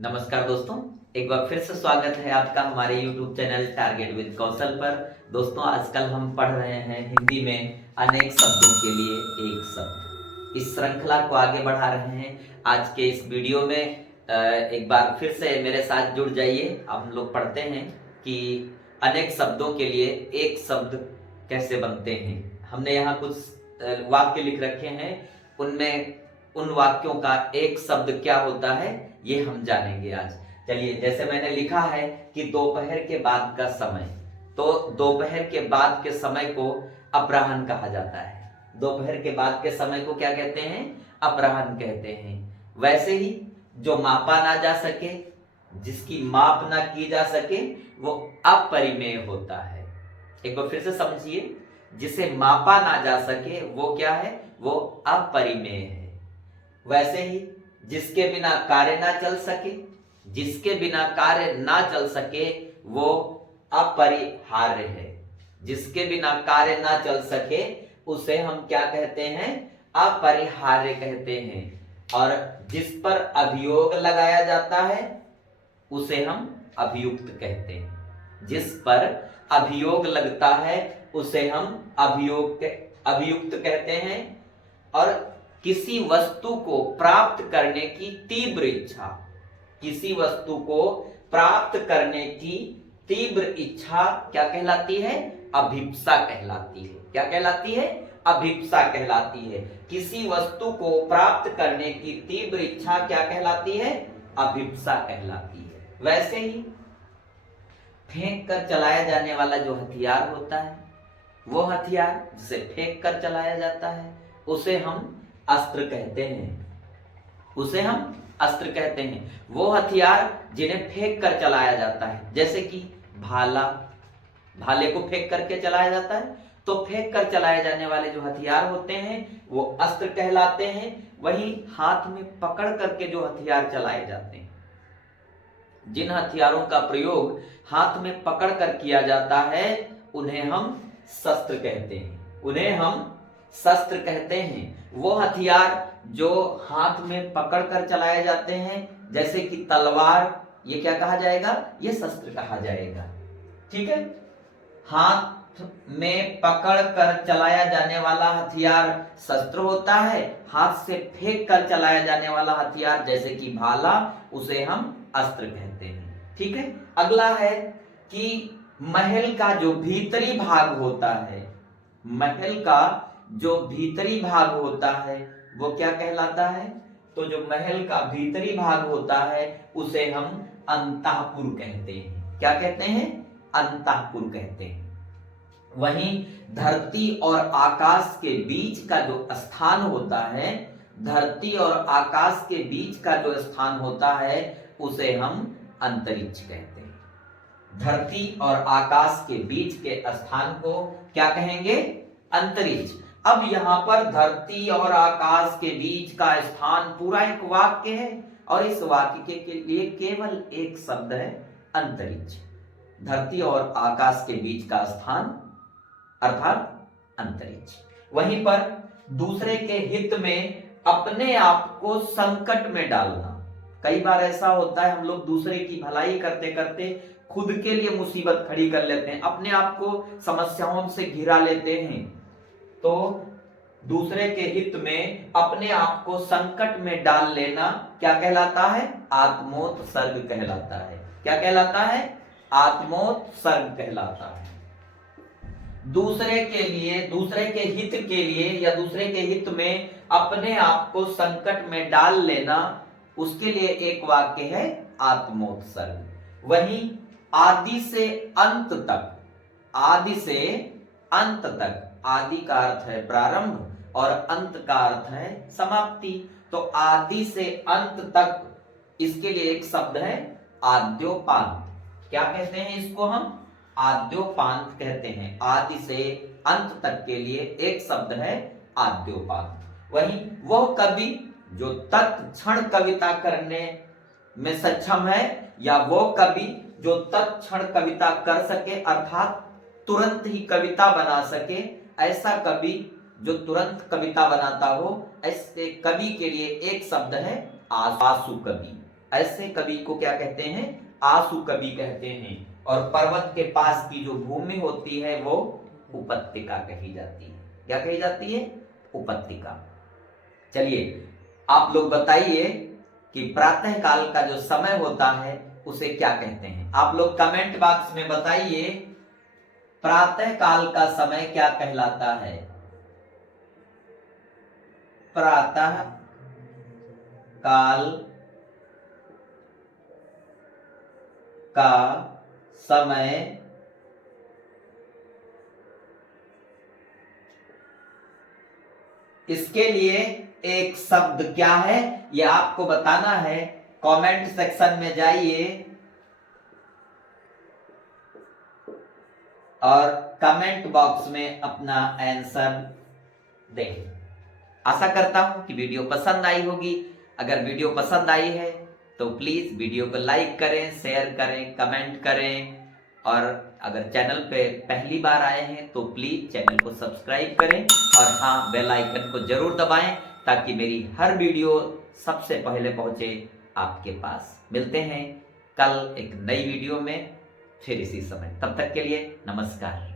नमस्कार दोस्तों, एक बार फिर से स्वागत है आपका हमारे YouTube चैनल टारगेट विद कौशल पर। दोस्तों, आजकल हम पढ़ रहे हैं हिंदी में अनेक शब्दों के लिए एक शब्द। इस श्रृंखला को आगे बढ़ा रहे हैं। आज के इस वीडियो में एक बार फिर से मेरे साथ जुड़ जाइए। हम लोग पढ़ते हैं कि अनेक शब्दों के लिए एक शब्द कैसे बनते हैं। हमने यहाँ कुछ वाक्य लिख रखे हैं, उनमें उन वाक्यों का एक शब्द क्या होता है ये हम जानेंगे आज। चलिए, जैसे मैंने लिखा है कि दोपहर के बाद का समय, तो दोपहर के बाद के समय को अपराह्न कहा जाता है। दोपहर के बाद के समय को क्या कहते हैं? अपराह्न कहते हैं। वैसे ही जो मापा ना जा सके, जिसकी माप ना की जा सके, वो अपरिमेय होता है। एक बार फिर से समझिए, जिसे मापा ना जा सके वो क्या है? वो अपरिमेय है। वैसे ही जिसके बिना कार्य ना चल सके, जिसके बिना कार्य ना चल सके वो अपरिहार्य है। जिसके बिना कार्य ना चल सके उसे हम क्या कहते हैं? अपरिहार्य कहते हैं। और जिस पर अभियोग लगाया जाता है उसे हम अभियुक्त कहते हैं। जिस पर अभियोग लगता है उसे हम अभियुक्त कहते हैं। और किसी वस्तु को प्राप्त करने की तीव्र इच्छा, किसी वस्तु को प्राप्त करने की तीव्र इच्छा क्या कहलाती है? अभिप्सा कहलाती है। क्या कहलाती है? अभिप्सा कहलाती है। किसी वस्तु को प्राप्त करने की तीव्र इच्छा क्या कहलाती है? अभिप्सा कहलाती है। वैसे ही फेंक कर चलाया जाने वाला जो हथियार होता है, वो हथियार जिसे फेंक कर चलाया जाता है उसे हम अस्त्र कहते हैं। उसे हम अस्त्र कहते हैं। वो हथियार जिन्हें फेंक कर चलाया जाता है, जैसे कि भाला, भाले को फेंक करके चलाया जाता है, तो फेंक कर चलाए जाने वाले जो हथियार होते हैं वो अस्त्र कहलाते हैं। वहीं हाथ में पकड़ करके जो हथियार चलाए जाते हैं, जिन हथियारों का प्रयोग हाथ में पकड़ कर किया जाता है उन्हें हम शस्त्र कहते हैं। उन्हें हम शस्त्र कहते हैं। वो हथियार जो हाथ में पकड़ कर चलाए जाते हैं, जैसे कि तलवार, ये क्या कहा जाएगा? ये शस्त्र कहा जाएगा। ठीक है। हाथ में पकड़ कर चलाया जाने वाला हथियार शस्त्र होता है। हाथ से फेंक कर चलाया जाने वाला हथियार जैसे कि भाला, उसे हम अस्त्र कहते हैं। ठीक है। अगला है कि महल का जो भीतरी भाग होता है, महल का जो भीतरी भाग होता है वो क्या कहलाता है? तो जो महल का भीतरी भाग होता है उसे हम अंतःपुर कहते हैं। क्या कहते हैं? अंतःपुर कहते हैं। वहीं धरती और आकाश के बीच का जो स्थान होता है, धरती और आकाश के बीच का जो स्थान होता है उसे हम अंतरिक्ष कहते हैं। धरती और आकाश के बीच के स्थान को क्या कहेंगे? अंतरिक्ष। अब यहां पर धरती और आकाश के बीच का स्थान पूरा एक वाक्य है और इस वाक्य के लिए केवल एक शब्द है, अंतरिक्ष। धरती और आकाश के बीच का स्थान अर्थात अंतरिक्ष। वहीं पर दूसरे के हित में अपने आप को संकट में डालना। कई बार ऐसा होता है, हम लोग दूसरे की भलाई करते करते खुद के लिए मुसीबत खड़ी कर लेते हैं, अपने आप को समस्याओं से घिरा लेते हैं। तो दूसरे के हित में अपने आप को संकट में डाल लेना क्या कहलाता है? आत्मोत्सर्ग कहलाता है। क्या कहलाता है? आत्मोत्सर्ग कहलाता है। दूसरे के लिए, दूसरे के हित के लिए या दूसरे के हित में अपने आप को संकट में डाल लेना, उसके लिए एक वाक्य है आत्मोत्सर्ग। वहीं आदि से अंत तक, आदि से अंत तक, आदि का अर्थ है प्रारंभ और अंत का अर्थ है समाप्ति। तो आदि से अंत तक, इसके लिए एक शब्द है आद्योपांत। क्या कहते हैं इसको? हम आद्योपांत कहते हैं। आदि से अंत तक के लिए एक शब्द है आद्योपांत। वहीं वह कवि जो तत्क्षण कविता करने में सक्षम है, या वो कवि जो तत्क्षण कविता कर सके अर्थात तुरंत ही कविता बना सके, ऐसा कवि जो तुरंत कविता बनाता हो, ऐसे कवि के लिए एक शब्द है आशु कवि। ऐसे कवि को क्या कहते हैं? आशु कवि कहते हैं। और पर्वत के पास की जो भूमि होती है वो उपत्यका कही जाती है। क्या कही जाती है? उपत्यका। चलिए आप लोग बताइए कि प्रातः काल का जो समय होता है उसे क्या कहते हैं? आप लोग कमेंट बॉक्स में बताइए, प्रातः काल का समय क्या कहलाता है? प्रातः काल का समय इसके लिए एक शब्द क्या है ये आपको बताना है। कमेंट सेक्शन में जाइए और कमेंट बॉक्स में अपना आंसर दें। आशा करता हूं कि वीडियो पसंद आई होगी। अगर वीडियो पसंद आई है तो प्लीज वीडियो को लाइक करें, शेयर करें, कमेंट करें। और अगर चैनल पे पहली बार आए हैं तो प्लीज चैनल को सब्सक्राइब करें और हाँ, बेल आइकन को जरूर दबाएं ताकि मेरी हर वीडियो सबसे पहले पहुंचे आपके पास। मिलते हैं कल एक नई वीडियो में फिर इसी समय। तब तक के लिए नमस्कार।